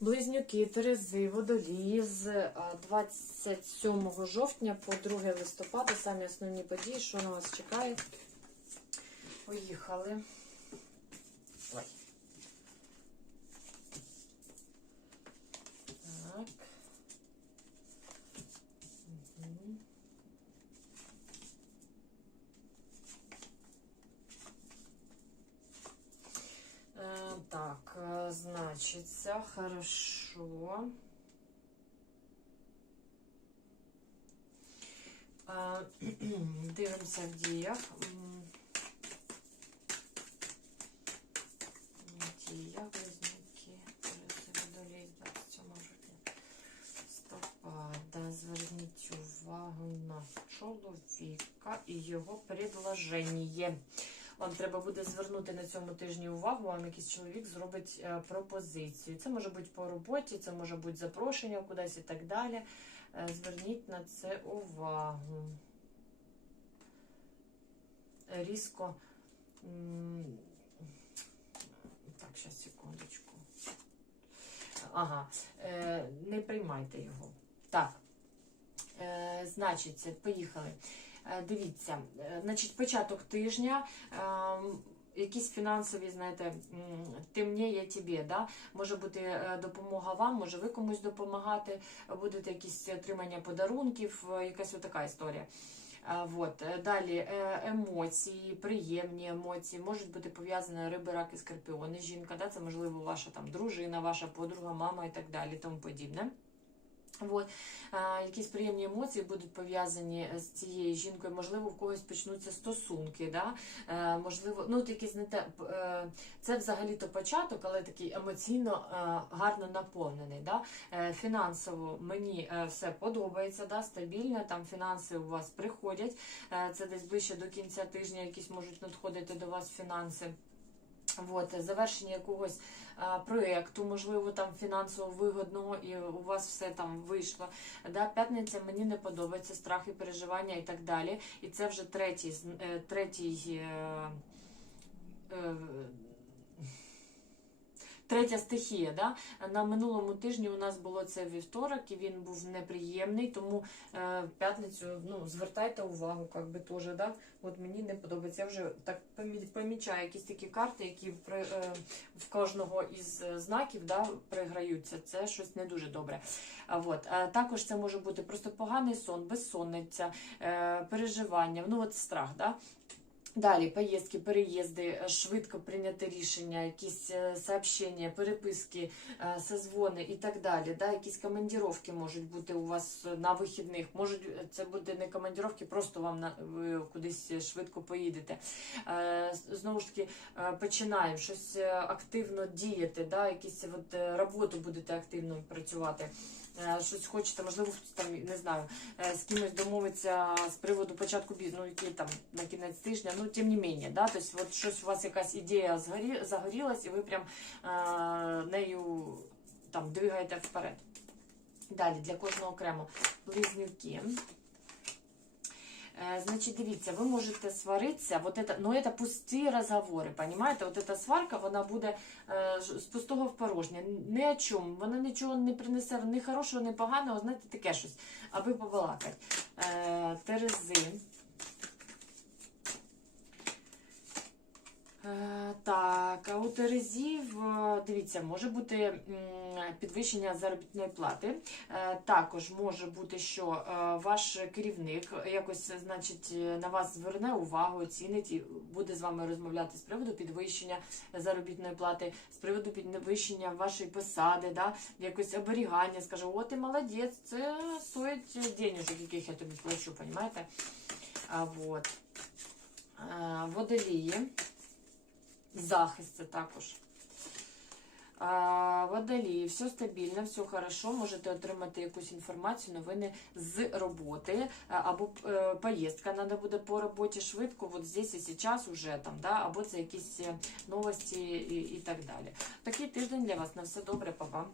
Близнюки, Терези, Водолії з е, 27 жовтня по 2 листопада. Самі основні події, що на вас чекає. Поїхали. Ой. Так. Мгм. Е, Так, значиться, хорошо. Дивимося в діях. Дія, близнюки, Водолій, 27 жовтня. Листопада. Зверніть увагу на чоловіка і його предложення. Вам треба буде звернути на цьому тижні увагу, вам якийсь чоловік зробить е, пропозицію. Це може бути по роботі, це може бути запрошення кудись і так далі. Е, Зверніть на це увагу. Різко. Так, зараз секундочку. Ага, е, не приймайте його. Так. Значить, поїхали. Е, Дивіться, е, значить, початок тижня. е, Якісь фінансові, знаєте, темніє тобі, да? може бути е, допомога вам, може ви комусь допомагати, будете якісь отримання подарунків, якась отака історія. Вот. Далі емоції, приємні емоції, можуть бути пов'язані риби, раки, скорпіони, жінка, да? це можливо ваша там дружина, ваша подруга, мама і так далі, тому подібне. От. Якісь приємні емоції будуть пов'язані з цією жінкою. Можливо, в когось почнуться стосунки. Да? Е, можливо, ну якісь не те. Е, це взагалі-то початок, але такий емоційно е, гарно наповнений. Да? Е, фінансово мені е, все подобається, да? стабільно, там фінанси у вас приходять. Е, це десь ближче до кінця тижня, якісь можуть надходити до вас фінанси. От, завершення якогось а, проєкту, можливо, там фінансово вигодного, і у вас все там вийшло. Да, п'ятниця мені не подобається, страх і переживання і так далі. І це вже третій, е, третій е, е, Третя стихія, да? на минулому тижні у нас було це вівторок, і він був неприємний, тому е, п'ятницю ну, звертайте увагу, як би теж, да? От мені не подобається. Я вже так помічаю якісь такі карти, які при, е, в кожного із е, знаків да, приграються. Це щось не дуже добре. А, от. а також це може бути просто поганий сон, безсонниця, е, переживання, ну от страх. Да? Далі поїздки, переїзди, е, швидко прийняти рішення, якісь е, сообщення, переписки, е, созвони і так далі. Да? Якісь командіровки можуть бути у вас на вихідних. Можуть це бути не командіровки, просто вам на ви кудись швидко поїдете. Знову ж таки, починаємо щось активно діяти, да? якісь от роботу будете активно працювати. Е, Щось хочете, можливо, там не знаю, е, з кимось домовиться з приводу початку бізнесу, ну який там на кінець тижня, ну тим не менше, да, тобто от щось у вас якась ідея згорі, загорілась, і ви прям е, нею там двигаєте вперед. Далі для кожного окремо близнюки. Е, Значить, дивіться, ви можете сваритися, вот это, ну это пусті розговори, понимаете? Вот эта сварка, вона буде е, ж- з пустого в порожнє, ні о чому, вона нічого не принесе, ні хорошого, ні поганого, знаєте, таке щось, аби побалакати. Е, Терези. Так, у Терезів, е, дивіться, може бути підвищення заробітної плати. Е, Також може бути, що е, ваш керівник якось, значить, на вас зверне увагу, оцінить і буде з вами розмовляти з приводу підвищення заробітної плати, з приводу підвищення вашої посади, да? якось оберігання, скаже, о, ти молодець, це стоїть денежок, яких я тобі плачу, розумієте? Вот. Водолії. Захист це також. А, Водолії, все стабільно, все хорошо. Можете отримати якусь інформацію, новини з роботи, або е, поїздка треба буде по роботі швидко, от здесь і зараз уже там, да, або це якісь е, новості і, і так далі. Такий тиждень для вас. На все добре, па-па.